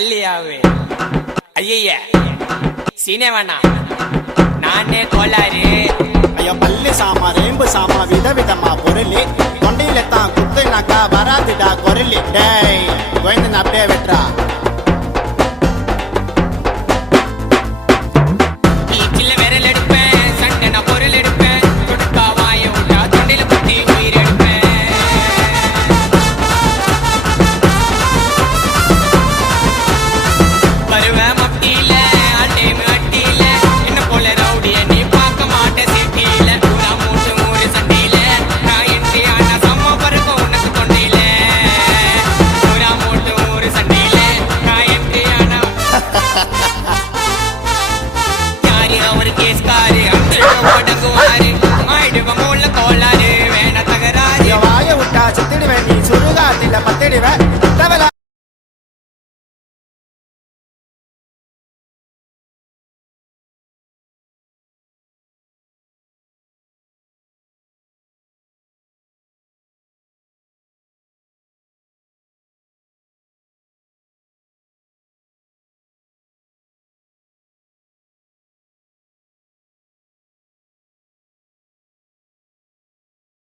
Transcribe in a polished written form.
கல்லியாவே ஐய சீனே வேணாம் நானே கோளாறு. ஐயோ பல்லு சாமா ரேம்பு சாமா விதவிதமா பொருளி தொண்டையில தான் குத்துனாக்கா வராதுடா குரலி. டேய் கோயந்தன் அப்படியே வெட்டுறா.